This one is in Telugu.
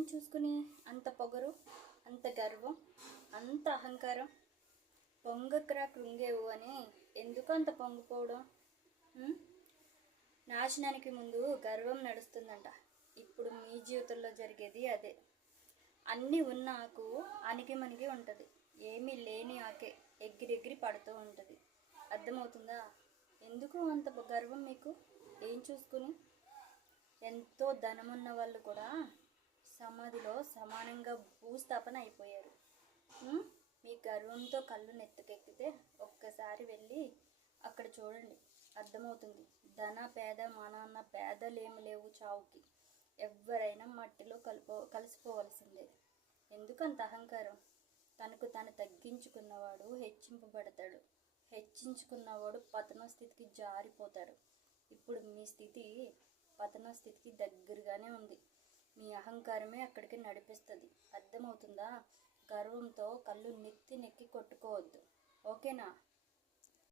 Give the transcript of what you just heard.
ఏం చూసుకుని అంత పొగరు, అంత గర్వం, అంత అహంకారం? పొంగక్రా కృంగేవు అని ఎందుకు అంత పొంగిపోవడం? నాశనానికి ముందు గర్వం నడుస్తుందంట. ఇప్పుడు మీ జీవితంలో జరిగేది అదే. అన్నీ ఉన్న ఆకు అణిగిమణిగి ఉంటుంది, ఏమీ లేని ఆకే ఎగిరెగిరి పడుతూ ఉంటుంది. అర్థమవుతుందా? ఎందుకు అంత గర్వం మీకు? ఏం చూసుకుని? ఎంతో ధనమున్న వాళ్ళు కూడా సమాధిలో సమానంగా భూస్థాపన అయిపోయారు. మీ గర్వంతో కళ్ళు నెత్తుకెక్కితే ఒక్కసారి వెళ్ళి అక్కడ చూడండి, అర్థమవుతుంది. ధన పేద మానాన్న పేదలేమి లేవు చావుకి. ఎవరైనా మట్టిలో కలిసిపోవలసిందే. ఎందుకంత అహంకారం? తనకు తను తగ్గించుకున్నవాడు హెచ్చింపబడతాడు, హెచ్చించుకున్నవాడు పతన స్థితికి జారిపోతాడు. ఇప్పుడు మీ స్థితి పతన స్థితికి దగ్గరగానే ఉంది. మీ అహంకారమే అక్కడికి నడిపిస్తుంది. అర్థమవుతుందా? గర్వంతో కళ్ళు నెత్తి నెక్కి కొట్టుకోవద్దు, ఓకేనా?